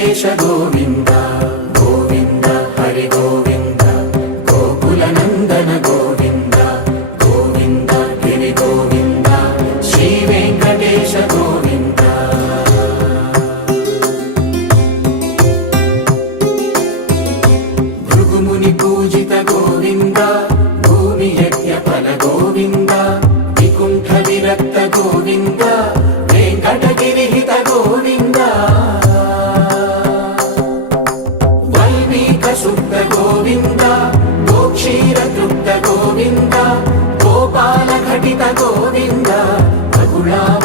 వెంకటేశ గోవింద గోవింద హరి గోవింద గోకుల నందన గోవింద గోవింద గిరి గోవింద శ్రీ వెంకటేశ గోవింద భృగుముని పూజిత గోవింద భూమి యజ్ఞ ఫల గోవింద వికుంఠ విరక్త గోవింద వెంకటగిరిహిత గోవింద వల్మీక శుద్ధ గోవింద గోక్షీర తృప్త గోవింద గోపాల ఘటిత గోవింద బహుళావ